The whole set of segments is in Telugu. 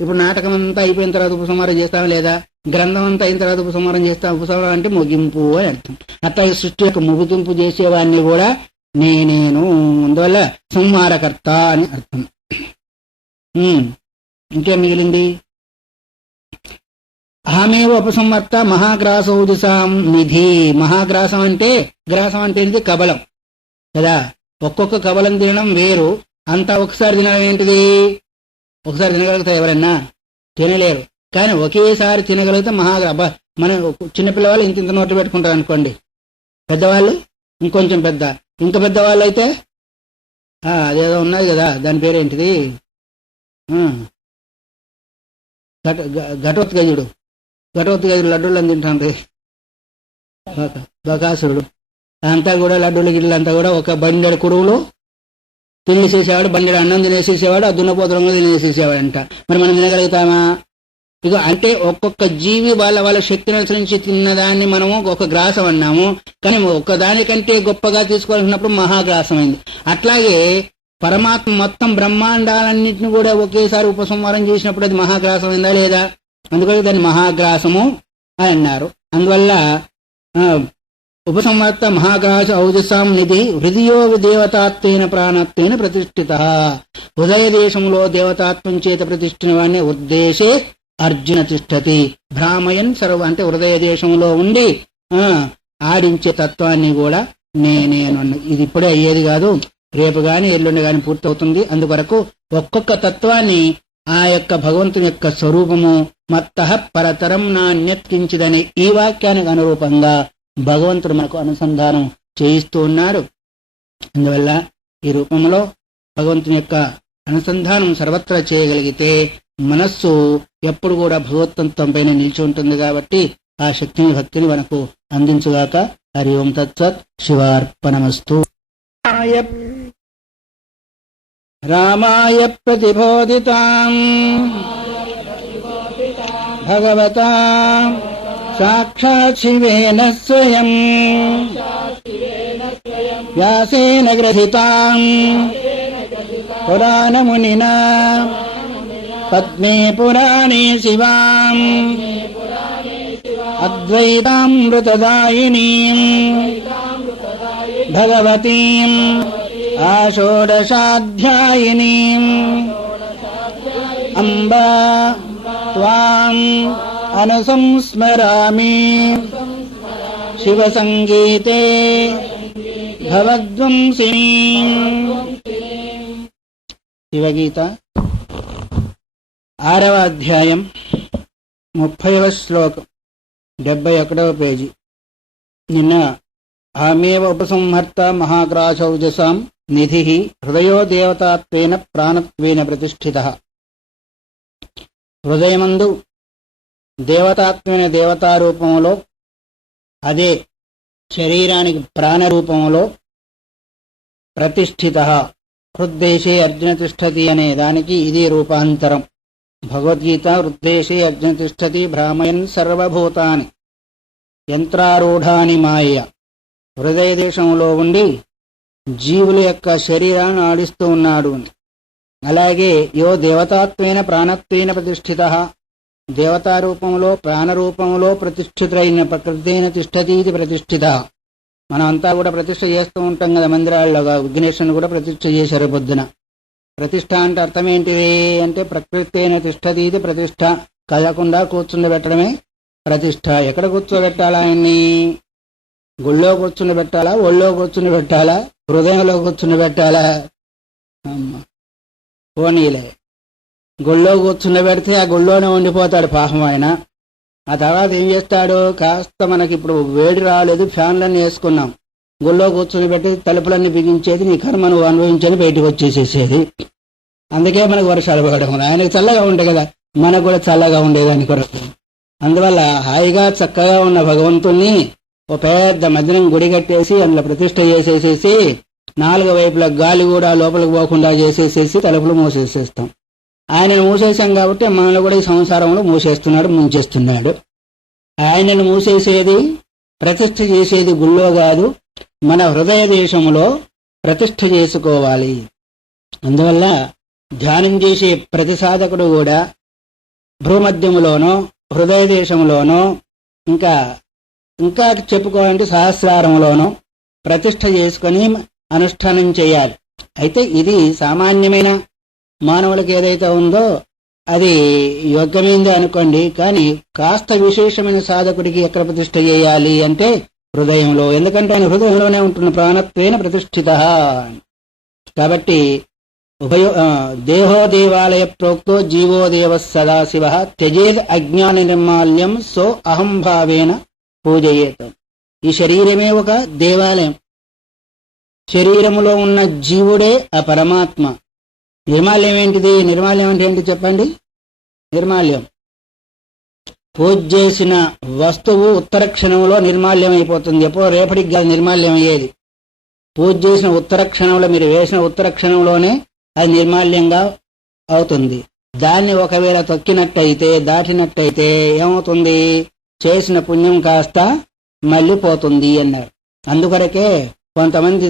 ఇప్పుడు నాటకం అంతా అయిపోయిన తర్వాత ఉపసంహారం చేస్తాం లేదా, గ్రంథం అంతా అయిన తర్వాత ఉపసంహారం చేస్తాం. ఉపసంహారం అంటే ముగింపు అని అర్థం. అట్లా సృష్టి యొక్క ముగింపు చేసేవాడిని కూడా నేను, అందువల్ల సంహారకర్త అని అర్థం. ఇంకేం మిగిలింది? అహమేవ ఉపసంహర్త మహాగ్రాసౌజసాం నిధి. మహాగ్రాసం అంటే, గ్రాసం అంటే ఏంటిది? కబలం కదా. ఒక్కొక్క కబలం తినడం వేరు, అంతా ఒకసారి తినడం ఏంటిది? ఒకసారి తినగలుగుతారు ఎవరన్నా? తినలేరు. కానీ ఒకేసారి తినగలిగితే మన చిన్నపిల్లవాళ్ళు ఇంత నోట్లు పెట్టుకుంటారు అనుకోండి, పెద్దవాళ్ళు ఇంకొంచెం పెద్ద, ఇంకా పెద్దవాళ్ళు అయితే అదేదో ఉన్నది కదా, దాని పేరేంటిది? ఘటోత్కజుడు లడ్డూలను తింటాంది, బకాసురుడు. అంతా కూడా లడ్డూలు గిడ్డలంతా కూడా ఒక బండెడు కుడువులు తినేసేసేవాడు, బండెడు అన్నం తినేసేసేవాడు, ఆ దున్నపోతులంగా తినేసేసేవాడంట. మరి మనం తినగలుగుతామా? ఇక అంటే ఒక్కొక్క జీవి వాళ్ళ శక్తిని అనుసరించి తిన్నదాన్ని మనము ఒక గ్రాసం అన్నాము. కానీ ఒక్కదానికంటే గొప్పగా తీసుకోవాలన్నప్పుడు మహాగ్రాసం అయింది. అట్లాగే పరమాత్మ మొత్తం బ్రహ్మాండాలన్నింటినీ కూడా ఒకేసారి ఉపసంహారం చేసినప్పుడు అది మహాగ్రాసం అయిందా లేదా? అందుకని దాన్ని మహాగ్రాసము అని అన్నారు. అందువల్ల ఉపసంహర్త మహాగ్రాస ఔజసాం నిధి హృదయో దేవతాత్వేన ప్రాణత్వేన ప్రతిష్ఠిత. హృదయ దేశంలో దేవతాత్వం చేత ప్రతిష్ఠిన వాడిని ఉద్దేశే అర్జున తిష్టతి. భ్రామయన్ సర్వ అంటే హృదయ దేశంలో ఉండి ఆడించే తత్వాన్ని కూడా నేను. ఇది ఇప్పుడే అయ్యేది కాదు, రేపు గాని ఎల్లుండి గాని పూర్తవుతుంది. అందువరకు ఒక్కొక్క తత్వాన్ని ఆ యొక్క భగవంతుని యొక్క స్వరూపము మత్తః పరతరం నాణ్యత్కించిదనే ఈ వాక్యానికి అనురూపంగా భగవంతుడు మనకు అనుసంధానం చేయిస్తూ ఉన్నారు. అందువల్ల ఈ రూపంలో భగవంతుని యొక్క అనుసంధానం సర్వత్రా చేయగలిగితే మనస్సు ఎప్పుడు కూడా భగవత్తత్వం పైన నిలిచి ఉంటుంది. కాబట్టి ఆ శక్తిని భక్తిని మనకు అందించుగాక. హరి ఓం తత్సత్. శివార్పణమస్తు. రామాయ ప్రతిబోధితాం భగవతా సాక్షాత్ శివేన స్వయం వ్యాసేన గ్రథితాం పురాణమునినా పద్మే పురాణే శివాం అద్వైతామృతదాయినీం భగవతీం ఆషోడశాధ్యాయినీం అంబా త్వాం అనుసంస్మరామి శివసంగీతే భవద్వంసినీం. శివగీత 6వ అధ్యాయం 30వ శ్లోకం 71వ పేజీ. నిన్న అహమేవ ఉపసంహర్త మహాగ్రాసౌజసాం నిధి హృదయో దేవతాత్వేన ప్రాణత్వేన ప్రతిష్ఠిత. హృదయమందు దేవతాత్మైన దేవతారూపంలో, అదే శరీరానికి ప్రాణరూపంలో ప్రతిష్ఠిత. హృద్దేశే అర్జున తిష్టతి అనే దానికి ఇది రూపాంతరం. భగవద్గీత హృద్దేశే అర్జున తిష్టతి భ్రామయన్ సర్వభూతాని యంత్రారూఢాని మాయ. హృదయ దేశంలో ఉండి జీవుల యొక్క శరీరాన్ని ఆడిస్తూ ఉన్నాడు. అలాగే యో దేవతాత్వేన ప్రాణత్వేన ప్రతిష్ఠిత, దేవతారూపంలో ప్రాణరూపంలో ప్రతిష్ఠితులైన ప్రకృతేన తిష్టతి ఇది ప్రతిష్ఠిత. మనం అంతా కూడా ప్రతిష్ఠ చేస్తూ ఉంటాం కదా మందిరాల్లో. విఘ్నేశ్వరుని కూడా ప్రతిష్ఠ చేశారు పొద్దున. ప్రతిష్ఠ అంటే అర్థం ఏంటిది అంటే ప్రకృతేన తిష్టతి ఇది ప్రతిష్ఠ. కదలకుండా కూర్చుండబెట్టడమే ప్రతిష్ఠ. ఎక్కడ కూర్చోబెట్టాలా ఆయన్ని? గుళ్ళో కూర్చుని పెట్టాలా, ఒళ్ళో కూర్చుని పెట్టాలా, హృదయంలో కూర్చుని పెట్టాలా? పోనీలే, గుళ్ళో కూర్చుని పెడితే ఆ గుళ్ళోనే ఉండిపోతాడు పాపం ఆయన. ఆ తర్వాత ఏం చేస్తాడు? కాస్త మనకి ఇప్పుడు వేడి రాలేదు, ఫ్యాన్లన్నీ వేసుకున్నాం, గుళ్ళో కూర్చుని పెట్టి తలుపులన్నీ బిగించేది, నీ కర్మ నువ్వు అనుభవించని బయటకు వచ్చేసేసేది. అందుకే మనకు వర్షాలు పడడం. ఆయనకు చల్లగా ఉండే కదా, మనకు కూడా చల్లగా ఉండేదాని కొరకు. అందువల్ల హాయిగా చక్కగా ఉన్న భగవంతుణ్ణి ఓ పెద్ద మధ్యనం గుడి కట్టేసి అందులో ప్రతిష్ఠ చేసేసేసి 4 వైపుల గాలి కూడా లోపలికి పోకుండా చేసేసేసి తలుపులు మూసేసేస్తాం. ఆయనను మూసేసాం కాబట్టి మనల్ని కూడా ఈ సంసారంలో మూసేస్తున్నాడు, ముంచేస్తున్నాడు. ఆయనను మూసేసేది, ప్రతిష్ఠ చేసేది గుళ్ళో కాదు, మన హృదయ దేశంలో ప్రతిష్ఠ చేసుకోవాలి. అందువల్ల ధ్యానం చేసే ప్రతి సాధకుడు కూడా భ్రూమధ్యములోనో హృదయ దేశంలోనో ఇంకా ఇంకా చెప్పుకోవాలంటే సహస్రారంలోనో ప్రతిష్ఠ చేసుకుని అనుష్ఠానం చేయాలి. అయితే ఇది సామాన్యమైన మానవులకు ఏదైతే ఉందో అది యోగ్యమైందే అనుకోండి. కానీ కాస్త విశేషమైన సాధకుడికి ఎక్కడ ప్రతిష్ఠ చేయాలి అంటే హృదయంలో. ఎందుకంటే ఆయన హృదయంలోనే ఉంటున్న ప్రాణత్వేన ప్రతిష్ఠిత. కాబట్టి దేహో దేవాలయ ప్రోక్తో జీవో దేవ సదాశివ త్యజేద్ అజ్ఞాన నిర్మాల్యం సో అహంభావేన పూజయేత. ఈ శరీరమే ఒక దేవాలయం. శరీరములో ఉన్న జీవుడే ఆ పరమాత్మ. నిర్మాల్యం ఏంటిది? నిర్మాల్యం అంటే ఏంటి చెప్పండి? నిర్మాల్యం పూజ చేసిన వస్తువు ఉత్తర క్షణంలో నిర్మాల్యం అయిపోతుంది. ఎప్పుడో రేపటికి కాదు నిర్మాల్యం అయ్యేది. పూజ చేసిన ఉత్తర క్షణంలో, మీరు వేసిన ఉత్తర క్షణంలోనే అది నిర్మాల్యంగా అవుతుంది. దాన్ని ఒకవేళ తొక్కినట్టయితే, దాటినట్టయితే ఏమవుతుంది? చేసిన పుణ్యం కాస్త మళ్ళీ పోతుంది అన్నారు. అందుకొరకే కొంతమంది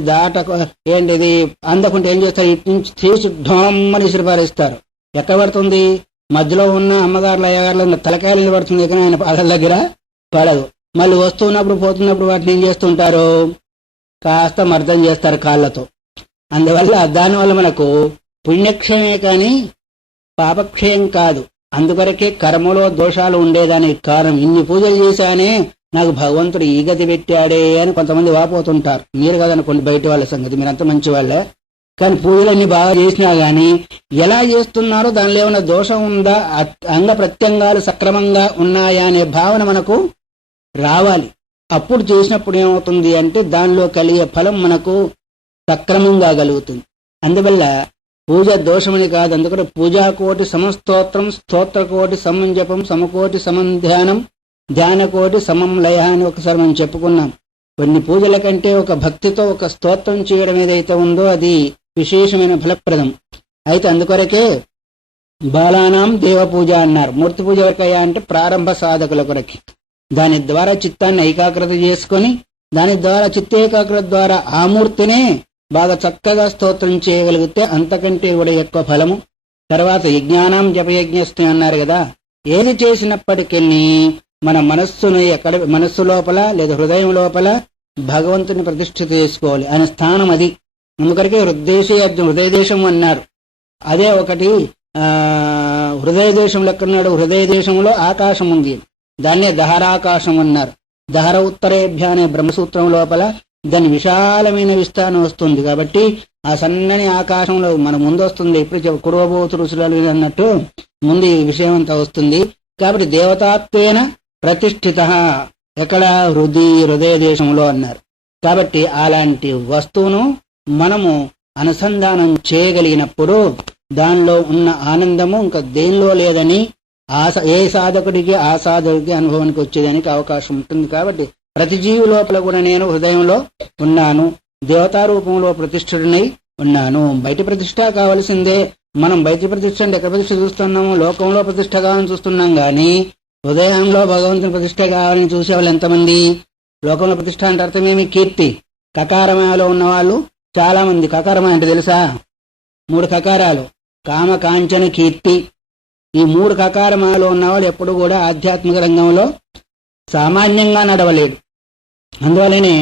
ఏంటిది అందకుంటే ఏం చేస్తారు? ఇటు నుంచి తీసి ఢోమ్మని విసిరిపారేస్తారు. ఎక్కడ పడుతుంది? మధ్యలో ఉన్న అమ్మగారుల అయ్యగారుల తలకాయలు పడుతుంది, కానీ ఆయన పాదాల దగ్గర పడదు. మళ్ళీ వస్తున్నప్పుడు పోతున్నప్పుడు వాటిని ఏం చేస్తుంటారు? కాస్త మర్దం చేస్తారు కాళ్ళతో. అందువల్ల దానివల్ల మనకు పుణ్యక్షయమే కానీ పాపక్షయం కాదు. అందుకొరకే కర్మలో దోషాలు ఉండేదానికి కారణం. ఇన్ని పూజలు చేశానే నాకు భగవంతుడు ఈ గతి పెట్టాడే అని కొంతమంది వాపోతుంటారు. మీరు కదనుకోండి బయట వాళ్ళ సంగతి, మీరంతా మంచి వాళ్ళే. కానీ పూజలన్నీ బాగా చేసినా గానీ ఎలా చేస్తున్నారో దానిలో ఏమైనా దోషం ఉందా, అంగ ప్రత్యంగాలు సక్రమంగా ఉన్నాయా అనే భావన మనకు రావాలి. అప్పుడు చేసినప్పుడు ఏమవుతుంది అంటే దానిలో కలిగే ఫలం మనకు సక్రమంగా కలుగుతుంది. అందువల్ల పూజ దోషమని కాదు. అందుకని పూజాకోటి సమస్తోత్రం, స్తోత్రకోటి సమం జపం, సమకోటి సమం ధ్యానం, ధ్యానకోటి సమం లయ అని ఒకసారి మనం చెప్పుకున్నాం. కొన్ని పూజల కంటే ఒక భక్తితో ఒక స్తోత్రం చేయడం ఏదైతే ఉందో అది విశేషమైన ఫలప్రదం. అయితే అందుకొరకే బాలానాం దేవ పూజ అన్నారు. మూర్తి పూజ ఎవరికయ్యా అంటే ప్రారంభ సాధకుల కొరకి. దాని ద్వారా చిత్తాన్ని ఏకాగ్రత చేసుకొని, దాని ద్వారా చిత్తేకాగ్రత ద్వారా ఆ మూర్తినే బాగా చక్కగా స్తోత్రం చేయగలిగితే అంతకంటే కూడా ఎక్కువ ఫలము. తర్వాత యజ్ఞానం జపయజ్ఞస్తి అన్నారు కదా. ఏది చేసినప్పటికీ మన మనస్సును మనస్సు లోపల లేదా హృదయం లోపల భగవంతుని ప్రతిష్ఠిత చేసుకోవాలి. ఆయన స్థానం అది. అందుకరికే హృదయ దేశం అన్నారు. అదే ఒకటి హృదయ దేశంలో ఎక్కడున్నాడు? హృదయ దేశంలో ఆకాశం ఉంది. దాన్నే దహరాకాశం అన్నారు. దహర ఉత్తరేభ్య అనే బ్రహ్మసూత్రం లోపల దాని విశాలమైన విస్తారం వస్తుంది. కాబట్టి ఆ సన్నని ఆకాశంలో మన ముందు వస్తుంది. ఇప్పుడు కురవబోతు రుసులు అన్నట్టు ముందు ఈ విషయం అంతా వస్తుంది. కాబట్టి దేవతాత్వేన ప్రతిష్ఠిత ఎక్కడ? హృదయ దేశంలో అన్నారు. కాబట్టి అలాంటి వస్తువును మనము అనుసంధానం చేయగలిగినప్పుడు దానిలో ఉన్న ఆనందము ఇంకా దేనిలో లేదని ఏ సాధకుడికి ఆ సాధకుడికి అనుభవానికి వచ్చేదానికి అవకాశం ఉంటుంది. కాబట్టి ప్రతి జీవి లోపల కూడా నేను హృదయంలో ఉన్నాను, దేవతా రూపంలో ప్రతిష్ఠుడినై ఉన్నాను. బయట ప్రతిష్ట కావలసిందే. మనం బయట ప్రతిష్ట అంటే ఎక్కడ ప్రతిష్ట చూస్తున్నాము? లోకంలో ప్రతిష్ట కావాలని చూస్తున్నాం గాని హృదయంలో భగవంతుని ప్రతిష్ట కావాలని చూసేవాళ్ళు ఎంతమంది? లోకంలో ప్రతిష్ట అంటే అర్థమేమి? కీర్తి. కకారమయలో ఉన్నవాళ్ళు చాలా మంది. కకారమయ అంటే తెలుసా? 3 కకారాలు: కామ, కాంచన, కీర్తి. ఈ 3 కకారమయలో ఉన్నవాళ్ళు ఎప్పుడు కూడా ఆధ్యాత్మిక రంగంలో సామాన్యంగా నడవలేడు. అందువల్లనే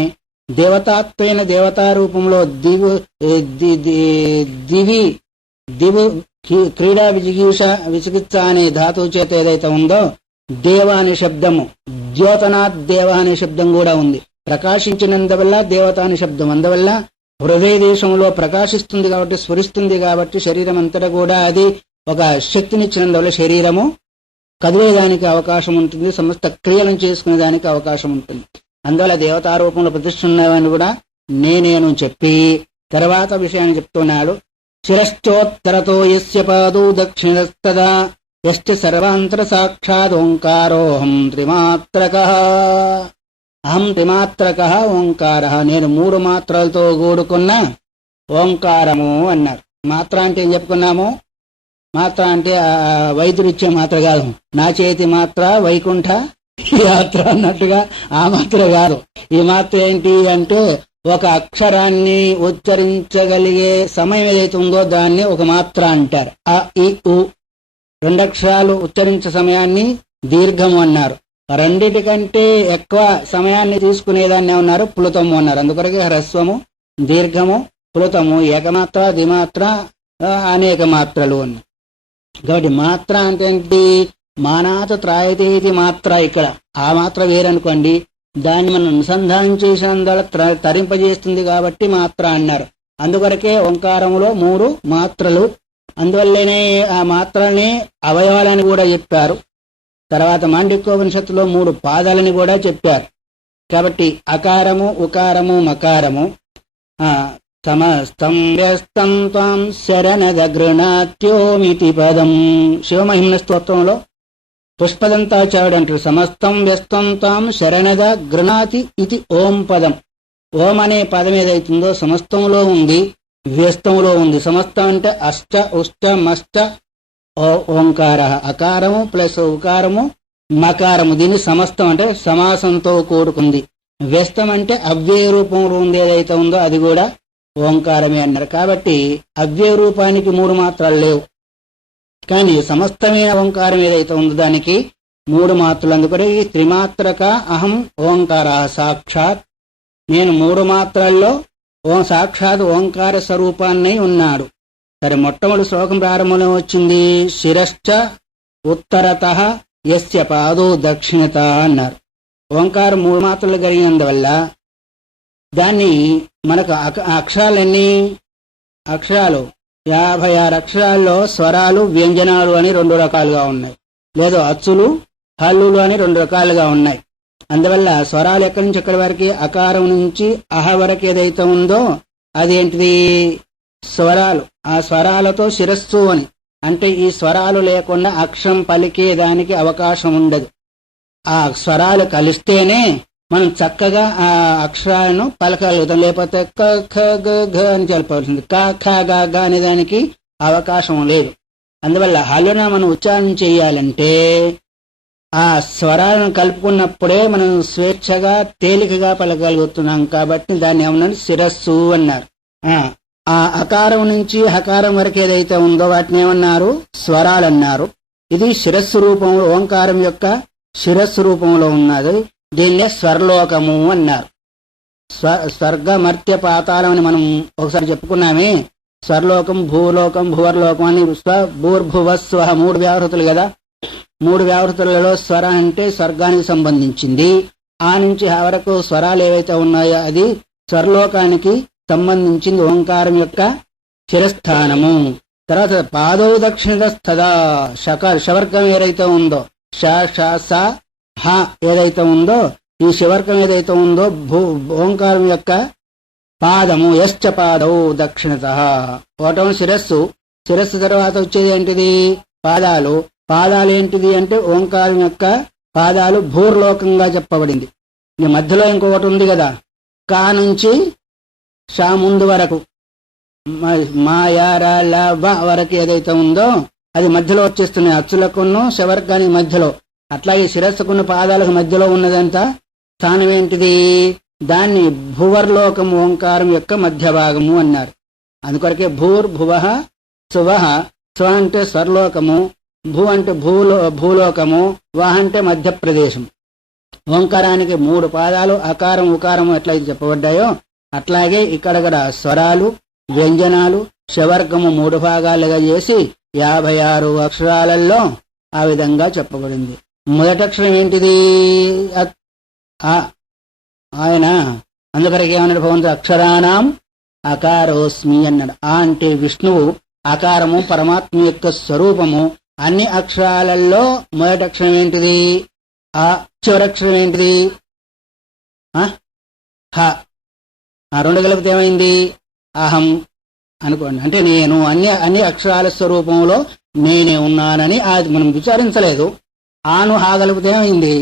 దేవతాత్వైన దేవతా రూపంలో దివి క్రీడా విచికిత్స అనే ధాతువు చేత ఏదైతే ఉందో దేవ అనే శబ్దము, ద్యోతనాథ్ దేవ అనే శబ్దం కూడా ఉంది. ప్రకాశించినందువల్ల దేవత అనే శబ్దం. అందువల్ల హృదయ దేశంలో ప్రకాశిస్తుంది కాబట్టి, స్ఫురిస్తుంది కాబట్టి శరీరం అంతటా కూడా అది ఒక శక్తినిచ్చినందువల్ల శరీరము కదిలేదానికి అవకాశం ఉంటుంది, సమస్త క్రియలను చేసుకునే దానికి అవకాశం ఉంటుంది. అందువల్ల దేవతారూపంలో ప్రతిష్ఠున్నవని కూడా నేనేను చెప్పి తర్వాత విషయాన్ని చెప్తున్నాడు. శిరశ్చోత్తరతో యస్య పాదౌ దక్షిణస్తదా యశ్చ సర్వాంతర సాక్షాత్ ఓంకారోహం త్రిమాత్రకః. అహం త్రిమాత్రకః ఓంకారః. నేను 3 మాత్రలతో కూడుకున్న ఓంకారము అన్నారు. మాత్ర అంటే ఏం చెప్పుకున్నాము? మాత్ర అంటే వైద్యుడిచ్చే మాత్ర కాదు. నా చేతి మాత్ర వైకుంఠ యాత్ర అన్నట్టుగా ఆ మాత్ర కాదు. ఈ మాత్ర ఏంటి అంటే ఒక అక్షరాన్ని ఉచ్చరించగలిగే సమయం ఏదైతే ఉందో దాన్ని ఒక మాత్ర అంటారు. అ, ఇ, ఉ. రెండు అక్షరాలు ఉచ్చరించే సమయాన్ని దీర్ఘము అన్నారు. రెండిటికంటే ఎక్కువ సమయాన్ని తీసుకునేదాన్ని ఏమన్నారు? ప్లుతము అన్నారు. అందుకొరకే హ్రస్వము, దీర్ఘము, ప్లుతము, ఏకమాత్ర, ద్విమాత్ర, అనేక మాత్రలు అని. కాబట్టి మాత్ర అంటే ఏంటి? మానాత త్రాయతే ఇది మాత్ర. ఇక్కడ ఆ మాత్ర వేరనుకోండి, దాన్ని మనం అనుసంధానం చేసినందువల్ల తరింపజేస్తుంది కాబట్టి మాత్ర అన్నారు. అందుకొరకే ఓంకారములో 3 మాత్రలు, అందువల్లనే ఆ మాత్రల్ని అవయవాలని కూడా చెప్పారు. తర్వాత మాండిక్యోపనిషత్తులో 3 పాదాలని కూడా చెప్పారు. కాబట్టి అకారము, ఉకారము, మకారము. సమస్తం వ్యస్తం త్వం శరణద గృణాత్యోమితి పదం. శివమహిమ్న స్తోత్రంలో పుష్పదంతాచార్యుడు అంటారు, సమస్తం వ్యస్తం త్వం శరణద గృణాతి ఇది ఓం పదం. ఓం అనే పదం ఏదైతుందో సమస్తంలో ఉంది, వ్యస్తంలో ఉంది. సమస్తం అంటే అష్ట, ఉష్ట, మష్ట, ఓంకార. అకారము ప్లస్ ఉకారము, మకారము. దీన్ని సమస్తం అంటే సమాసంతో కూడుకుంది. వ్యస్తం అంటే అవ్యయ రూపంలో ఉంది ఏదైతే ఉందో అది కూడా ఓంకారమే అన్నారు. కాబట్టి అవ్యయ రూపానికి 3 మాత్రలు లేవు, కానీ సమస్తమైన ఓంకారం ఏదైతే ఉందో దానికి 3 మాత్రలు. అందుకని త్రిమాత్రక అహం ఓంకార సాక్షాత్, నేను 3 మాత్రల్లో సాక్షాత్ ఓంకార స్వరూపాన్ని ఉన్నాడు. సరే, మొట్టమొదటి శ్లోకం ప్రారంభంలో వచ్చింది శిరశ్చ ఉత్తరతః యస్య పాదో దక్షిణత అన్నారు. ఓంకారం 3 మాత్రలు కలిగినందువల్ల దాన్ని మనకు అక్షరాలన్నీ అక్షరాలు 56 అక్షరాల్లో స్వరాలు, వ్యంజనాలు అని 2 రకాలుగా ఉన్నాయి. లేదా అచ్చులు, హల్లులు అని 2 రకాలుగా ఉన్నాయి. అందువల్ల స్వరాలు ఎక్కడి నుంచి ఎక్కడి వరకు? అకారం నుంచి అహ వరకు ఏదైతే ఉందో అదేంటిది? స్వరాలు. ఆ స్వరాలతో శిరస్సు అని అంటే ఈ స్వరాలు లేకుండా అక్షరం పలికే దానికి అవకాశం ఉండదు. ఆ స్వరాలు కలిస్తేనే మనం చక్కగా ఆ అక్షరాలను పలకగలుగుతాం. లేకపోతే క ఖ గ ఘ అని చెప్పవలసింది. క ఖ గ గ అనే దానికి అవకాశం లేదు. అందువల్ల హల్లున మనం ఉచ్చారణ చేయాలంటే ఆ స్వరాలను కలుపుకున్నప్పుడే మనం స్వేచ్ఛగా తేలికగా పలకగలుగుతున్నాం. కాబట్టి దాన్ని ఏమన్నారు? శిరస్సు అన్నారు. ఆ అకారం నుంచి హకారం వరకు ఏదైతే ఉందో వాటిని ఏమన్నారు? స్వరాలు అన్నారు. ఇది శిరస్సు రూపంలో, ఓంకారం యొక్క శిరస్సు రూపంలో ఉన్నది. దీన్నే స్వర్లోకము అన్నారు. స్వర్గ మర్త్య పాతాళం అని మనం ఒకసారి చెప్పుకున్నామే. స్వర్లోకం, భూలోకం, భువర్లోకం అని భూర్భువ స్వ 3 వ్యావృతులు కదా. 3 వ్యావృతులలో స్వర అంటే స్వర్గానికి సంబంధించింది. ఆ నుంచి ఆ వరకు స్వరాలు ఏవైతే ఉన్నాయో అది స్వర్లోకానికి సంబంధించింది. ఓంకారం యొక్క శిరస్థానము. తర్వాత పాదౌ దక్షిణస్థదా శవర్గం ఏదైతే ఉందో ష ష స హ ఏదైతే ఉందో ఈ శివర్గం ఏదైతే ఉందో ఓంకారం యొక్క పాదము. యశ్చ పాదౌ దక్షిణతః. ఒకటం శిరస్సు, శిరస్సు తర్వాత వచ్చేది ఏంటిది? పాదాలు. పాదాలు ఏంటిది అంటే ఓంకారం యొక్క పాదాలు భూర్లోకంగా చెప్పబడింది. ఈ మధ్యలో ఇంకొకటి ఉంది కదా, కా నుంచి షా ముందు వరకు మాయారాల వరకు ఏదైతే ఉందో అది మధ్యలో వచ్చేస్తున్నాయి. అచ్చులకును శవర్గానికి మధ్యలో. అట్లాగే శిరస్సుకున్న పాదాలకు మధ్యలో ఉన్నదంతా స్థానం ఏంటిది? దాన్ని భువర్లోకం ఓంకారం యొక్క మధ్య భాగము అన్నారు. అందుకొరకే భూర్భువ స్వ. స్వ అంటే స్వర్లోకము, భూ అంటే భూలోకము, వహ అంటే మధ్యప్రదేశం. ఓంకారానికి 3 పాదాలు, అకారం ఉకారం ఎట్లయితే చెప్పబడ్డాయో అట్లాగే ఇక్కడ కూడా స్వరాలు, వ్యంజనాలు, శవర్గము 3 భాగాలుగా చేసి 56 అక్షరాలలో ఆ విధంగా చెప్పబడింది. మొదటి అక్షరం ఏంటిది? ఆయన. అందుకొరకు ఏమన్నాడు భగవంతుడు? అక్షరాణం అకారోస్మి అన్నాడు. ఆ అంటే విష్ణువు, అకారము పరమాత్మ యొక్క స్వరూపము. అన్ని అక్షరాలలో మొదటి అక్షరం ఏంటిది? ఆ. చివరక్షరం ఏంటిది? హ. ఆ 2 కలిపితే ఏమైంది? అహం అనుకోండి. అంటే నేను. అన్ని అక్షరాల స్వరూపంలో నేనే ఉన్నానని అది మనం విచారించలేదు. ఆను హా కలిపితే ఏమైంది?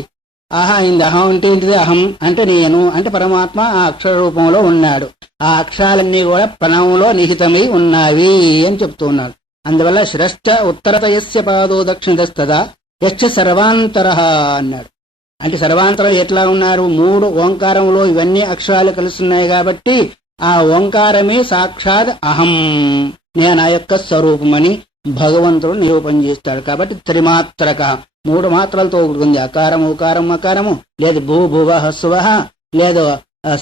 ఆహా అయింది. అహం అంటే ఏంటిది? అహం అంటే నేను, అంటే పరమాత్మ ఆ అక్షర రూపంలో ఉన్నాడు. ఆ అక్షరాలన్నీ కూడా ప్రణవంలో నిహితమై ఉన్నవి అని చెప్తూ ఉన్నాడు. అందువల్ల శ్రేష్ఠ ఉత్తరత యస్య పాదో దక్షిణస్తదా యశ్చ సర్వాంతర అన్నాడు. అంటే సర్వాంతరం ఎట్లా ఉన్నారు? 3 ఓంకారంలో ఇవన్నీ అక్షరాలు కలుస్తున్నాయి కాబట్టి ఆ ఓంకారమే సాక్షాత్ అహం, నేను ఆ యొక్క స్వరూపమని భగవంతుడు నిరూపణ చేస్తాడు. కాబట్టి త్రిమాత్రక, 3 మాత్రలతో కూడుకుంది. అకారము ఉకారం మకారము, లేదు భూ భువ స్వహ, లేదు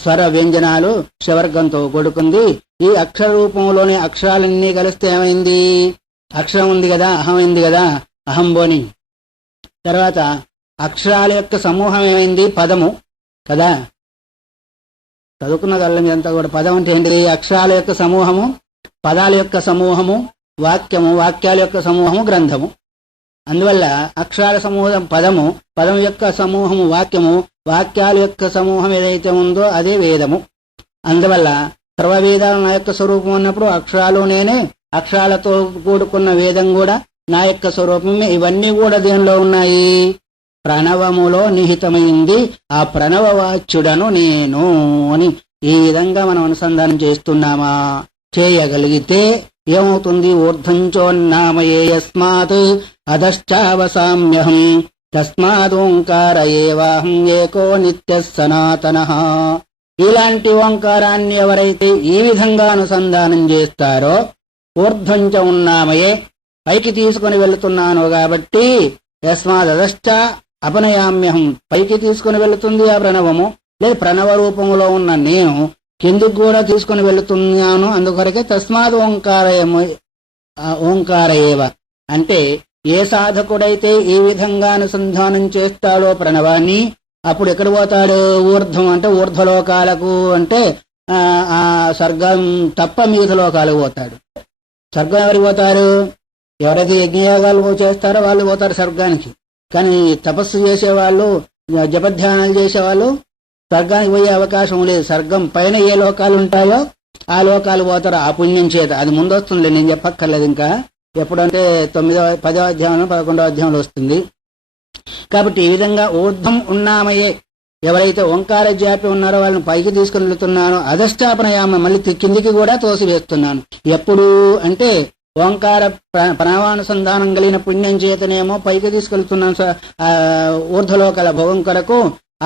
స్వర వ్యంజనాలు శవర్గంతో కూడుకుంది. ఈ అక్షర రూపంలోని అక్షరాలన్నీ కలిస్తే ఏమైంది? అక్షరం ఉంది కదా, అహం అయింది కదా, అహం బోని. తర్వాత అక్షరాల యొక్క సమూహం ఏమైంది? పదము కదా. చదువుకున్న కళ్ళ మీదంతా కూడా పదం అంటే ఏంటిది? అక్షరాల యొక్క సమూహము, పదాల యొక్క సమూహము, వాక్యము, వాక్యాల యొక్క సమూహము గ్రంథము. అందువల్ల అక్షరాల సమూహం పదము, పదం యొక్క సమూహము వాక్యము, వాక్యాల యొక్క సమూహం ఏదైతే ఉందో అదే వేదము. అందువల్ల సర్వవేదాలు నా యొక్క స్వరూపం అన్నప్పుడు అక్షరాలు నేనే, అక్షరాలతో కూడుకున్న వేదం కూడా నా యొక్క స్వరూపమే. ఇవన్నీ కూడా దేనిలో ఉన్నాయి? ప్రణవములో నిహితమైంది. ఆ ప్రణవవాచ్యుడను నేను అని ఈ విధంగా మనం అనుసంధానం చేస్తున్నామా? చేయగలిగితే ఏమవుతుంది? ఊర్ధ్వంచోన్నామయే యస్మాత్ అధశ్చావసామ్యహం తస్మాదోంకార ఏవాహం ఏకో నిత్య సనాతనః. ఇలాంటి ఓంకారాన్ని ఎవరైతే ఈ విధంగా అనుసంధానం చేస్తారో, ఊర్ధ్వంచ ఉన్నామయే, పైకి తీసుకుని వెళుతున్నాను కాబట్టి, యస్మాదశ్చ అపనయామ్యహం, పైకి తీసుకుని వెళుతుంది ఆ ప్రణవము. లేదు ప్రణవ రూపంలో ఉన్న నేను కిందికి కూడా తీసుకుని వెళుతున్నాను. అందుకొరకే తస్మాత్ ఓంకార ఏవ అంటే ఏ సాధకుడైతే ఈ విధంగా అనుసంధానం చేస్తాడో ప్రణవాన్ని, అప్పుడు ఎక్కడ పోతాడు? ఊర్ధ్వం అంటే ఊర్ధ్వలోకాలకు, అంటే ఆ స్వర్గం తప్ప మిగతా లోకాలకు పోతాడు. స్వర్గం ఎవరికి పోతారు? ఎవరైతే యజ్ఞయాగాలు చేస్తారో వాళ్ళు పోతారు స్వర్గానికి. కానీ తపస్సు చేసేవాళ్ళు, జపధ్యానాలు చేసేవాళ్ళు స్వర్గానికి పోయే అవకాశం లేదు. స్వర్గం పైన ఏ లోకాలు ఉంటాయో ఆ లోకాలు పోతారు ఆ పుణ్యం చేత. అది ముందు వస్తుంది, నేను చెప్పక్కర్లేదు. ఇంకా ఎప్పుడంటే 9వ 10వ అధ్యాయంలో 11వ అధ్యాయంలో వస్తుంది. కాబట్టి ఈ విధంగా ఊర్ధ్వం ఉన్నామయే, ఎవరైతే ఓంకార జాపి ఉన్నారో వాళ్ళని పైకి తీసుకుని వెళ్తున్నాను. అధష్టాపనయామ, మళ్ళీ కిందికి కూడా తోసివేస్తున్నాను. ఎప్పుడు అంటే ఓంకార ప్రణవానుసంధానం కలిగిన పుణ్యం చేతనేమో పైకి తీసుకెళ్తున్నాను ఊర్ధ్వలోకాల భోగం కొరకు.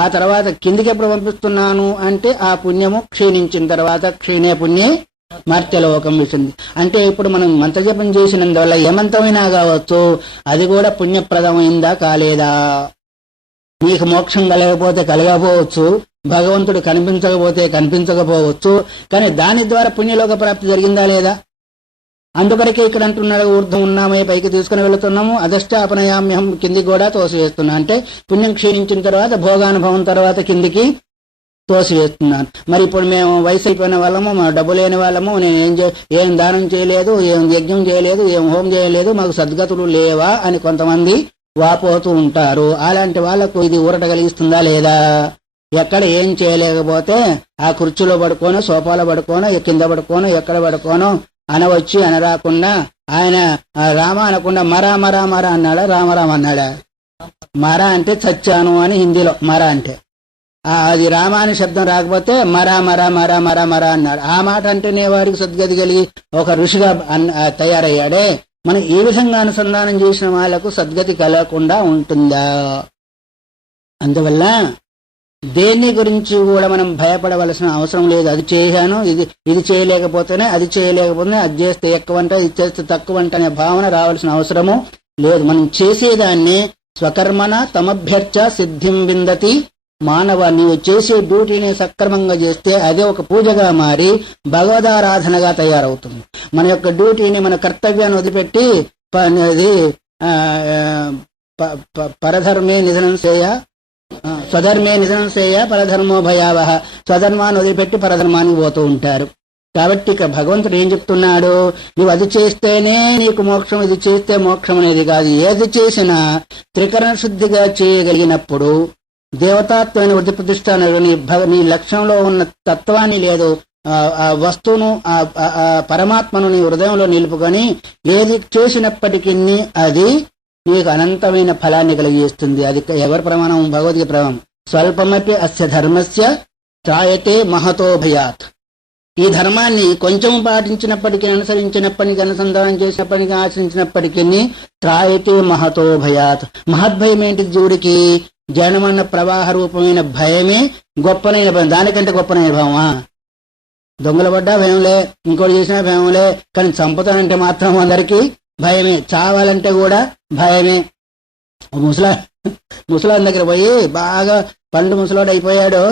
ఆ తర్వాత కిందికి ఎప్పుడు పంపిస్తున్నాను అంటే ఆ పుణ్యము క్షీణించిన తర్వాత క్షీణే పుణ్యే మర్త్యలోకం విసింది. అంటే ఇప్పుడు మనం మంత్రజపం చేసినందువల్ల ఏ మంత్రమైనా కావచ్చు, అది కూడా పుణ్యప్రదమైందా కాలేదా? నీకు మోక్షం కలగకపోతే కలగకపోవచ్చు, భగవంతుడు కనిపించకపోతే కనిపించకపోవచ్చు, కానీ దాని ద్వారా పుణ్యలోక ప్రాప్తి జరిగిందా లేదా? అందుకొరకే ఇక్కడ అంటున్నాడు ఊర్ధ్వం ఉన్నామే, పైకి తీసుకుని వెళుతున్నాము. అధష్టాపనయామ్యహం, కిందికి కూడా తోసివేస్తున్నా. అంటే పుణ్యం క్షీణించిన తర్వాత భోగానుభవం తర్వాత కిందికి తోసివేస్తున్నాను. మరి ఇప్పుడు మేము వయసు అయిపోయిన వాళ్ళము, మా డబ్బు లేని వాళ్ళము, నేను ఏం దానం చేయలేదు, ఏం యజ్ఞం చేయలేదు, ఏం హోమం చేయలేదు, మాకు సద్గతులు లేవా అని కొంతమంది వాపోతూ ఉంటారు. అలాంటి వాళ్లకు ఇది ఊరట కలిగిస్తుందా లేదా? ఎక్కడ ఏం చేయలేకపోతే ఆ కుర్చీలో పడుకోనో, సోఫాలో పడుకోనో, కింద పడుకోనో, ఎక్కడ పడుకోనో అనవచ్చి అనరాకుండా ఆయన రామ అనకుండా మరా మరా మరా అన్నాడా? రామరామ అన్నాడా? మరా అంటే చచ్చాను అని హిందీలో మరా అంటే. అది రామ అని శబ్దం రాకపోతే మరా మరా మరా మరా మరా అన్నాడు. ఆ మాట అంటేనే వాడికి సద్గతి కలిగి ఒక ఋషిగా తయారయ్యాడే. మనం ఈ విధంగా అనుసంధానం చేసిన వాళ్లకు సద్గతి కలగకుండా ఉంటుందా? అందువల్ల దేన్ని గురించి కూడా మనం భయపడవలసిన అవసరం లేదు. అది చేశాను, ఇది చేయలేకపోతేనే, అది చేయలేకపోతే అది చేస్తే ఎక్కువంట, ఇది చేస్తే తక్కువంట అనే భావన రావాల్సిన అవసరము లేదు. మనం చేసేదాన్ని స్వకర్మణ తమభ్యర్చ సిద్ధిం విందతి మానవ. నీవు చేసే డ్యూటీని సక్రమంగా చేస్తే అదే ఒక పూజగా మారి భగవదారాధనగా తయారవుతుంది. మన యొక్క డ్యూటీని, మన కర్తవ్యాన్ని వదిలిపెట్టి పరధర్మే నిధనం చేయ, స్వధర్మే నిధనం చేయ పరధర్మో భయావహ. స్వధర్మాన్ని వదిలిపెట్టి పరధర్మానికి పోతూ ఉంటారు. కాబట్టి ఇక భగవంతుడు ఏం చెప్తున్నాడు? నువ్వు అది చేస్తేనే నీకు మోక్షం, ఇది చేస్తే మోక్షం అనేది కాదు. ఏది చేసినా త్రికరణ శుద్ధిగా చేయగలిగినప్పుడు దేవతాత్వమైన వృద్ధి ప్రతిష్ట నీ లక్ష్యంలో ఉన్న తత్వాన్ని లేదు, ఆ వస్తువును, ఆ పరమాత్మను నీ హృదయంలో నిలుపుకొని ఏది చేసినప్పటికీ అది నీకు అనంతమైన ఫలాన్ని కలిగిస్తుంది. అది ఎవరి ప్రమాణం? భగవద్గీత ప్రమాణం. స్వల్పమపి అస్య ధర్మస్య త్రాయతే మహతో భయాత్. ఈ ధర్మాన్ని కొంచెం పాటించినప్పటికీ, అనుసరించినప్పటికీ, అనుసంధానం చేసినప్పటికీ, ఆచరించినప్పటికీ త్రాయతే మహతో భయాత్. మహద్భయం ఏంటి? జీవుడికి జనమన్న ప్రవాహ రూపమైన భయమే గొప్పనైన భయం. దానికంటే గొప్పనైన భయమా? దొంగలు పడ్డా భయంలే, ఇంకోటి చేసినా భయంలే, కానీ చంపుతానంటే మాత్రం అందరికీ భయమే, చావాలంటే కూడా భయమే. ముసలాం దగ్గర పోయి బాగా పండు ముసలోడు అయిపోయాడు,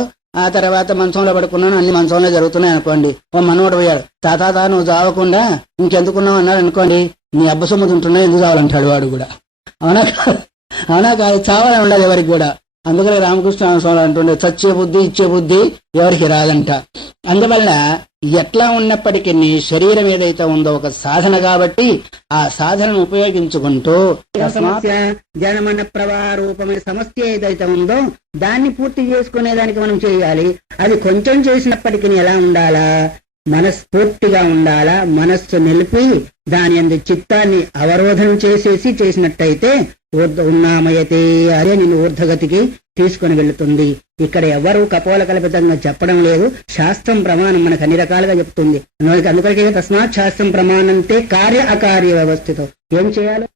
ఆ తర్వాత మంచంలో పడుకున్నాను, అన్ని మంచంలో జరుగుతున్నాయి అనుకోండి. ఓ మనోడు పోయాడు, తాత నువ్వు చావకుండా ఇంకెందుకున్నావు అన్నాడు అనుకోండి, నీ అబ్బ సొమ్ము తింటున్నా ఎందుకు చావాలంటాడు వాడు కూడా. అవునా కాదు, చావాలని ఉండదు ఎవరికి కూడా. అందుకనే రామకృష్ణ స్వామి అంటుండే, చచ్చే బుద్ధి ఇచ్చే బుద్ధి ఎవరికి రాదంట. అందువల్ల ఎట్లా ఉన్నప్పటికీ శరీరం ఏదైతే ఉందో ఒక సాధన కాబట్టి ఆ సాధనను ఉపయోగించుకుంటూ సమస్య జనమన ప్రవాహ రూపమైన సమస్య ఏదైతే ఉందో దాన్ని పూర్తి చేసుకునేదానికి మనం చేయాలి. అది కొంచెం చేసినప్పటికీ ఎలా ఉండాలా, మనస్ఫూర్తిగా ఉండాలా. మనస్సు నిలిపి దాని అందు చిత్తాన్ని అవరోధనం చేసినట్టయితే ఉన్నామయతే అదే నిన్ను ఊర్ధగతికి తీసుకుని వెళుతుంది. ఇక్కడ ఎవరు కపోల కల్పితంగా చెప్పడం లేదు, శాస్త్రం ప్రమాణం మనకు అన్ని రకాలుగా చెప్తుంది. అందుకనే తస్మాత్ శాస్త్రం ప్రమాణంతే కార్య అకార్య వ్యవస్థతో ఏం చేయాలో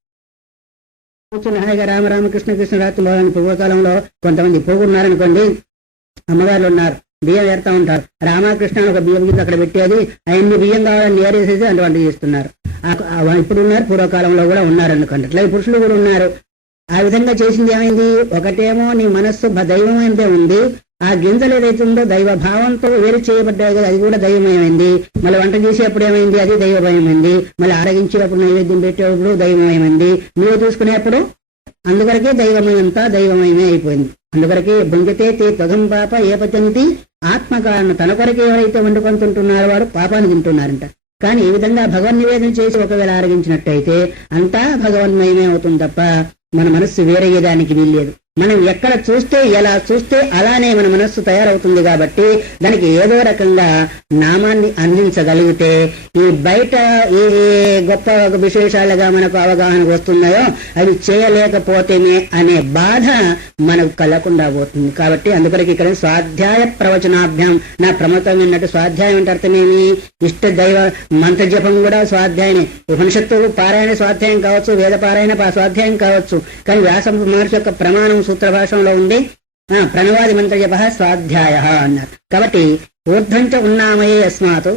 హాయిగా రామకృష్ణ కృష్ణ రాత్రి పూర్వకాలంలో కొంతమంది పోగున్నారనుకోండి, అమ్మగారులు ఉన్నారు, బియ్యం ఏరుతా ఉంటారు. రామకృష్ణ ఒక బియ్యం కింద అక్కడ పెట్టేది, ఆయన్ని బియ్యం కావాలని ఏరేసేసి అంటే వంట చేస్తున్నారు. ఇప్పుడు ఉన్నారు, పూర్వకాలంలో కూడా ఉన్నారు అనుకోండి. అట్లా పురుషులు కూడా ఉన్నారు. ఆ విధంగా చేసింది ఏమైంది, ఒకటేమో నీ మనస్సు దైవం అయితే ఉంది, ఆ గింజలు ఏదైతే ఉందో దైవ భావంతో వేరు చేయబడ్డాయి కదా, అది కూడా దైవమయమైంది. మళ్ళీ వంట చేసేప్పుడు ఏమైంది, అది దైవమయమైంది. మళ్ళీ ఆరగించేటప్పుడు నైవేద్యం పెట్టేటప్పుడు దైవమయమైంది. నువ్వు చూసుకునేప్పుడు అందువరకే దైవమయంతా దైవమయమే అయిపోయింది. అందువరకే భుంజతే తే త్వగం పాప ఏ పచంతి ఆత్మకారణ. తన కొరకే ఎవరైతే వండుకొని తింటున్నారో వారు పాపాన్ని తింటున్నారంట. కానీ ఈ విధంగా భగవన్ నివేదన చేసి ఒకవేళ ఆరగించినట్టయితే అంతా భగవన్మయమే అవుతుంది తప్ప మన మనస్సు వేరయ్యేదానికి వీల్లేదు. మనం ఎక్కడ చూస్తే ఎలా చూస్తే అలానే మన మనస్సు తయారవుతుంది. కాబట్టి దానికి ఏదో రకంగా నామాన్ని అందించగలిగితే ఈ బయట ఏ గొప్ప విశేషాలుగా మనకు అవగాహన వస్తున్నాయో అవి చేయలేకపోతేనే అనే బాధ మనకు కలగకుండా పోతుంది. కాబట్టి అందుకొరకు ఇక్కడ స్వాధ్యాయ ప్రవచనాభ్యాం నా ప్రమత్తం విన్నట్టు స్వాధ్యాయం అంటే అర్థమేమి, ఇష్ట దైవ మంత్ర జపం కూడా స్వాధ్యాయమే. ఉపనిషత్తులు పారాయణ స్వాధ్యాయం కావచ్చు, వేద పారాయణ స్వాధ్యాయం కావచ్చు. కానీ వ్యాస మహర్షి యొక్క ప్రమాణం సూత్ర భాషంలో ఉంది, ప్రణవాది మంత్ర జప స్వాధ్యాయ అన్నారు. కాబట్టి ఊర్ధ్వంచ ఉన్నామయే అస్మాత్,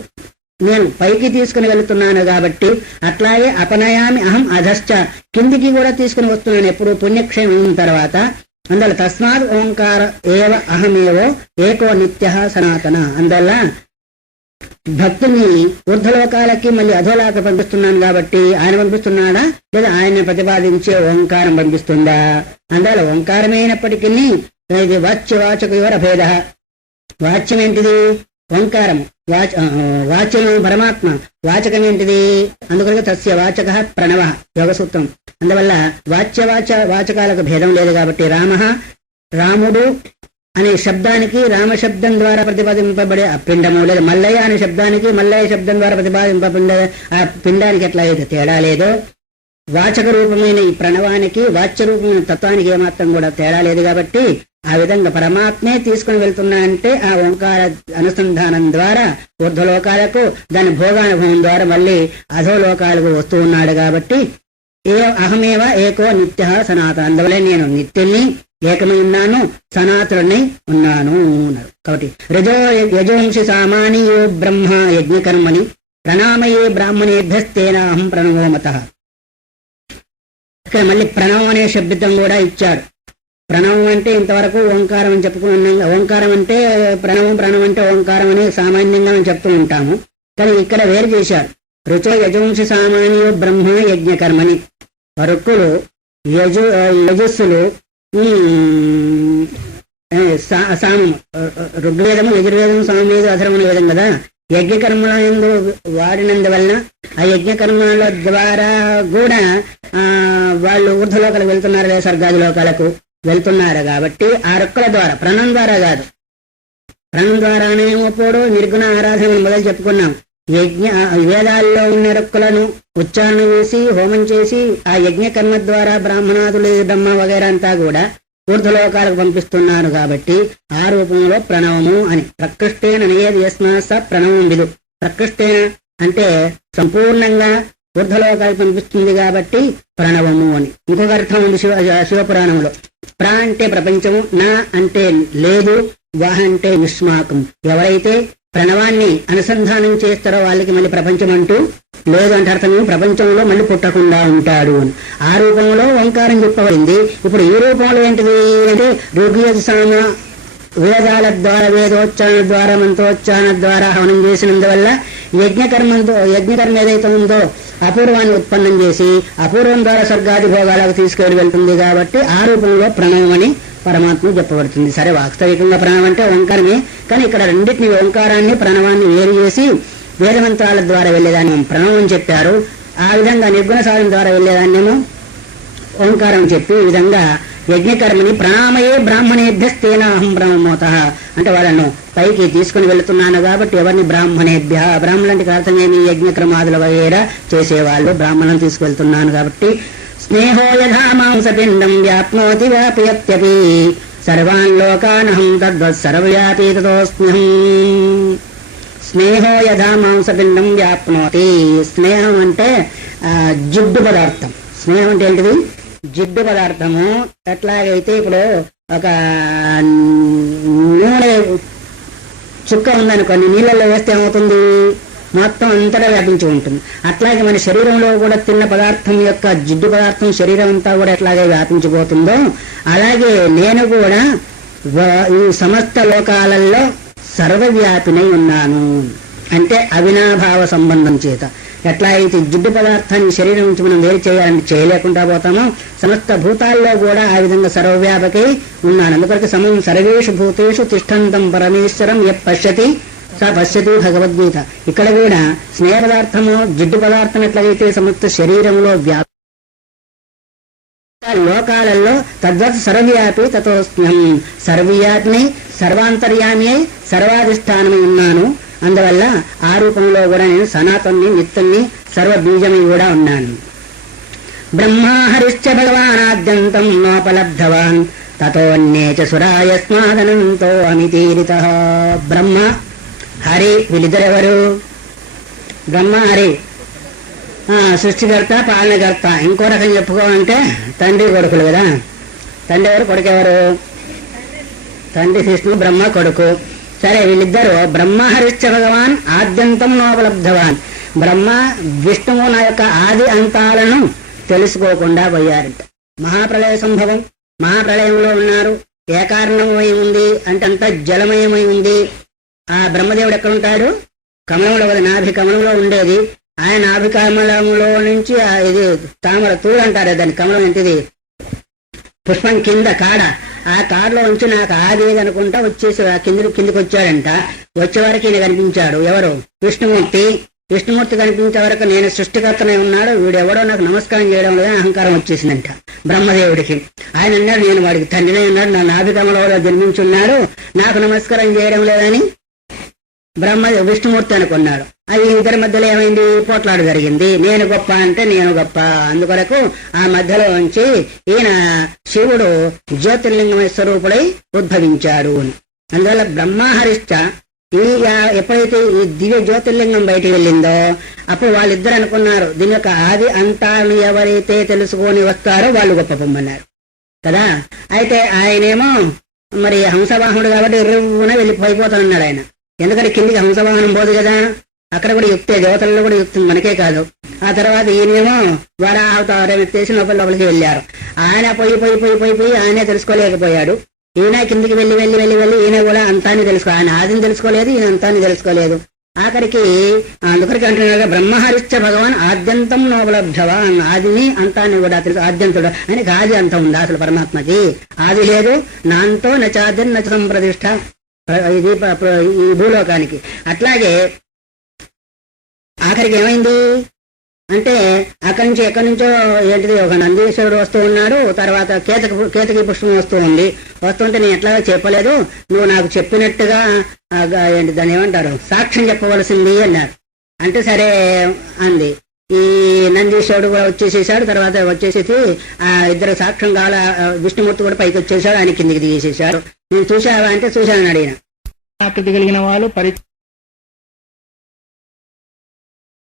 నేను పైకి తీసుకుని వెళుతున్నాను కాబట్టి అట్లాగే అపనయామి అహం అధశ్చ, కిందికి కూడా తీసుకుని వస్తున్నాను ఎప్పుడు పుణ్యక్షేమం తర్వాత. అందువల్ల తస్మాత్ ఓంకార ఏవ అహమేవో ఏకో నిత్య సనాతన. అందువల్ల భక్తుని ఊర్ధ్వలోకాలకి మళ్ళీ అధోలోక పంపిస్తున్నాను కాబట్టి ఆయన పంపిస్తున్నాడా లేదా ఆయన ప్రతిపాదించే ఓంకారం పంపిస్తుందా? అందువల్ల ఓంకారమైనప్పటికీ ఇది వాచ్యవాచక యువర భేద. వాచ్యం ఏంటిది? ఓంకారము. వాచ్యము పరమాత్మ, వాచకం ఏంటిది? అందుకని తస్య వాచక ప్రణవ యోగ సూత్రం. అందువల్ల వాచకాలకు భేదం లేదు కాబట్టి రాముడు అనే శబ్దానికి రామశబ్దం ద్వారా ప్రతిపాదింపబడే ఆ పిండము, లేదా మల్లయ్య అనే శబ్దానికి మల్లయ్య శబ్దం ద్వారా ప్రతిపాదింపబడే ఆ పిండానికి ఎట్లా అయితే తేడా లేదో, వాచక రూపమైన ఈ ప్రణవానికి వాచ్య రూపమైన తత్వానికి ఏమాత్రం కూడా తేడా లేదు. కాబట్టి ఆ విధంగా పరమాత్మే తీసుకుని వెళ్తున్నా అంటే ఆ ఓంకార అనుసంధానం ద్వారా ఊర్ధ్వలోకాలకు, దాని భోగానుభవం ద్వారా మళ్ళీ అధోలోకాలకు వస్తూ ఉన్నాడు. కాబట్టి అహమేవ ఏకో నిత్య సనాతన. అందువల్ల నేను నిత్యుల్ని, ఏకమై ఉన్నాను, సనాతనుని ఉన్నాను అన్నారు. కాబట్టి యజోంసి సామానియో బ్రహ్మ యజ్ఞకర్మని ప్రణామయే బ్రాహ్మణేభ్యస్తేన అహం ప్రణవోమత. ఇక్కడ మళ్ళీ ప్రణవం అనే శబ్దం కూడా ఇచ్చాడు. ప్రణవం అంటే ఇంతవరకు ఓంకారం అని చెప్పుకున్నాం. ఓంకారం అంటే ప్రణవం అంటే ఓంకారం అని సామాన్యంగా మనం చెప్తూ ఉంటాము. కానీ ఇక్కడ వేరు చేశాడు. రుచో యజోంసి సామానియో బ్రహ్మ యజ్ఞకర్మని. రుక్కులు యజస్సులు సామము, ఋగ్వేదము యజుర్వేదము సామవేద అధర్మణ వేదం కదా. యజ్ఞకర్మల ఎందు వాడినందువలన ఆ యజ్ఞకర్మల ద్వారా కూడా వాళ్ళు ఊర్ధ్వలోకాలకు వెళ్తున్నారు లేదా స్వర్గాది లోకాలకు వెళ్తున్నారు. కాబట్టి ఆ రుక్కుల ద్వారా, ప్రణం ద్వారా కాదు. ప్రణం ద్వారానే పోడు నిర్గుణ ఆరాధన మొదలు చెప్పుకున్నాం. వేదాల్లో ఉన్న రుక్కులను ఉచ్చారణ చేసి హోమం చేసి ఆ యజ్ఞ కర్మ ద్వారా బ్రాహ్మణాదులు బ్రహ్మ వగైరా అంతా కూడా ఊర్ధ్వలోకాలకు పంపిస్తున్నారు. కాబట్టి ఆ రూపంలో ప్రణవము అని ప్రకృష్టేన నియేది యస్మాత్ స ప్రణవం విదు. ప్రకృష్టేన అంటే సంపూర్ణంగా ఊర్ధ్వలోకాలకు పంపిస్తుంది కాబట్టి ప్రణవము అని. ఇంకొక అర్థం ఉంది శివపురాణంలో. ప్ర అంటే ప్రపంచము, నా అంటే లేదు, వహ అంటే నిష్మాకం. ఎవరైతే ప్రణవాన్ని అనుసంధానం చేస్తారో వాళ్ళకి మళ్ళీ ప్రపంచం అంటూ లేదు అంటే అర్థం ప్రపంచంలో మళ్ళీ పుట్టకుండా ఉంటాడు అని. ఆ రూపంలో ఓంకారం చెప్పబడింది. ఇప్పుడు ఈ రూపంలో ఏంటిది అంటే ఋగ్వేద సామ వేదాల ద్వారా వేదోచ్చారణ ద్వారా మంత్రోచ్చారణ ద్వారా హవనం చేసినందువల్ల యజ్ఞకర్మ ఏదైతే ఉందో అపూర్వాన్ని ఉత్పన్నం చేసి అపూర్వం ద్వారా స్వర్గాది భోగాలకు తీసుకెళ్లి వెళ్తుంది. కాబట్టి ఆ రూపంలో ప్రణవం అని పరమాత్మ చెప్పబడుతుంది. సరే వాస్తవికంగా ప్రణవం అంటే ఓంకారమే, కానీ ఇక్కడ రెండింటిని ఓంకారాన్ని ప్రణవాన్ని వేరు చేసి వేదమంత్రాల ద్వారా వెళ్లేదాన్ని ప్రణవం చెప్పారు. ఆ విధంగా నిర్గుణ సాధన ద్వారా వెళ్లేదాన్నేమో ఓంకారం చెప్పి ఈ విధంగా యజ్ఞకర్మని ప్రణామయే బ్రాహ్మణేభ్యస్తేన అహం బ్రహ్మోత అంటే వాళ్ళను పైకి తీసుకుని వెళుతున్నాను. కాబట్టి ఎవరిని బ్రాహ్మణేభ్య, బ్రాహ్మణులంటే అర్థం ఏమి యజ్ఞక్రమాదుల వగేరా చేసేవాళ్ళు బ్రాహ్మణులను తీసుకువెళ్తున్నాను. కాబట్టి స్నేహో యథా మాంసపిండం వ్యాప్నోతి వ్యాపయత్యపి సర్వాన్ లోకానహం తద్వత్ సర్వవ్యాపీ తతోస్మ్యహం. స్నేహో యథా మాంసపిండం వ్యాప్నోతి. స్నేహం అంటే జిడ్డు పదార్థం. స్నేహం అంటే ఏంటిది? జిడ్డు పదార్థము. ఎట్లాగైతే ఇప్పుడు ఒక నూనె చుక్క ఉందనుకోండి, నీళ్ళల్లో వేస్తే ఏమవుతుంది? మొత్తం అంతటా వ్యాపించి ఉంటుంది. అట్లాగే మన శరీరంలో కూడా తిన్న పదార్థం యొక్క జిడ్డు పదార్థం శరీరం అంతా కూడా ఎట్లాగే వ్యాపించిపోతుందో అలాగే నేను కూడా ఈ సమస్త లోకాలలో సర్వవ్యాపినై ఉన్నాను. అంటే అవినాభావ సంబంధం చేత ఎట్లా అయితే జిడ్డు పదార్థాన్ని శరీరం నుంచి మనం వేరు చేయాలని చేయలేకుండా పోతామో సమస్త భూతాల్లో కూడా ఆ విధంగా సర్వవ్యాపకై ఉన్నాను. అందుకొరకు సమయం సర్వేషు భూతేషు తిష్టంతం పరమేశ్వరం యః పశ్యతి స పశ్యతి భగవద్గీత. ఇక్కడ కూడా స్నేహ పదార్థము జిడ్డు పదార్థం ఎట్లాగైతే సమస్త శరీరంలో లోకాలలో తద్వత్ సర్వవ్యాపి తతోస్మ్యం. సర్వవ్యాపిని సర్వాంతర్యామి అయి సర్వాధిష్టానమై ఉన్నాను. అందువల్ల ఆ రూపంలో కూడా నేను సనాతన్ని నిత్యాన్ని సర్వబీజమై కూడా ఉన్నాను. బ్రహ్మా హరిశ్చ భగవానాద్యంతం నోపలబ్ధవాన్ తతోన్యే చ సురాయస్మాదనంతో అమితీరితః. బ్రహ్మ హరి వీళ్ళిద్దరెవరు? బ్రహ్మ హరి సృష్టికర్త పాలనకర్త. ఇంకో రకం చెప్పుకోవాలంటే తండ్రి కొడుకులు కదా. తండ్రి ఎవరు? కొడుకెవరు? తండ్రి విష్ణు, బ్రహ్మ కొడుకు. సరే వీళ్ళిద్దరూ బ్రహ్మ హరిశ్చ భగవాన్ ఆద్యంతం నోపలబ్ధవాన్. బ్రహ్మ విష్ణువు నా యొక్క ఆది అంతాలను తెలుసుకోకుండా పోయారంట. మహాప్రళయ సంభవం, మహాప్రళయంలో ఉన్నారు. ఏ కారణమై ఉంది అంటే అంతా జలమయమై ఉంది. ఆ బ్రహ్మదేవుడు ఎక్కడ ఉంటాడు? కమలంలో కదా, నాభి కమలంలో ఉండేది. ఆయన నాభి కమలంలో నుంచి ఇది తామర తూడు అంటారు దాన్ని. కమలం ఏంటిది? పుష్పం కింద కాడ. ఆ కాడలో నుంచి నాకు ఆది అనుకుంటా వచ్చేసి కిందికి వచ్చాడంట. వచ్చేవరకు ఈయన కనిపించాడు. ఎవరు? విష్ణుమూర్తి. విష్ణుమూర్తి కనిపించే వరకు నేను సృష్టికర్తనే ఉన్నాడు, వీడెవడో నాకు నమస్కారం చేయడం లేదని అహంకారం వచ్చేసిందంట బ్రహ్మదేవుడికి. ఆయన అన్నాడు నేను వాడికి తండ్రినే ఉన్నాడు, నా నాభికమలో జన్మించున్నాడు, నాకు నమస్కారం చేయడం లేదని విష్ణుమూర్తి అనుకున్నాడు. అది ఇద్దరి మధ్యలో ఏమైంది? పోట్లాడు జరిగింది. నేను గొప్ప అంటే నేను గొప్ప. అందుకొరకు ఆ మధ్యలో ఉంచి ఈయన శివుడు జ్యోతిర్లింగ స్వరూపుడై ఉద్భవించాడు. అందువల్ల బ్రహ్మహరిష్ట ఎప్పుడైతే ఈ దివ్య జ్యోతిర్లింగం బయటికి వెళ్ళిందో అప్పుడు వాళ్ళిద్దరు అనుకున్నారు దీని యొక్క ఆది అంతాన్ని ఎవరైతే తెలుసుకొని వస్తారో వాళ్ళు గొప్ప పొమ్మన్నారు కదా. అయితే ఆయనేమో మరి హంసవాహనుడు కాబట్టి ఎర్రవున వెళ్ళిపోతానన్నాడు ఆయన. ఎందుకంటే కిందికి హంసవాహనం పోదు కదా, అక్కడ కూడా యుక్తే, దేవతల్లో కూడా యుక్తి మనకే కాదు. ఆ తర్వాత ఈయనేమో వరాహవతారం ఎత్తేసి లోపలికి వెళ్ళారు. ఆయన పోయి ఆయనే తెలుసుకోలేకపోయాడు. ఈయన కిందికి వెళ్ళి ఈయన కూడా అంతాన్ని ఆయన ఆదిని తెలుసుకోలేదు, ఈయన అంతాన్ని తెలుసుకోలేదు. ఆఖరికి అందుకరికి అంటున్నాడు బ్రహ్మహరిశ్చ భగవాన్ ఆద్యంతం నోపలబ్ధవాన్. ఆదిని అంతాన్ని కూడా తెలుసు. ఆద్యంతుడు ఆయనకి ఆది అంతం ఉందా? అసలు పరమాత్మకి ఆది లేదు. నాంతో నచాద్యం నచ సంప్రతిష్ఠ ఇది ఈ భూలోకానికి. అట్లాగే ఆఖరికి ఏమైంది అంటే అక్కడి నుంచి ఎక్కడి నుంచో ఏంటిది ఒక నందీశ్వరుడు వస్తూ ఉన్నాడు. తర్వాత కేతకి పుష్పం వస్తుంటే నేను ఎట్లాగా చెప్పలేదు, నువ్వు నాకు చెప్పినట్టుగా ఏంటి దాన్ని ఏమంటారు సాక్ష్యం చెప్పవలసింది అన్నారు. అంటే సరే అంది. ఈ నందీశ్వరుడు కూడా వచ్చేసేసాడు. తర్వాత వచ్చేసేసి ఆ ఇద్దరు సాక్ష్యం కావాల. విష్ణుమూర్తి కూడా పైకి వచ్చేసాడు, ఆయన కిందికి తీసేసాడు. నేను చూసావా అంటే చూశానని అడిగిన. ఆకృతి కలిగిన వాళ్ళు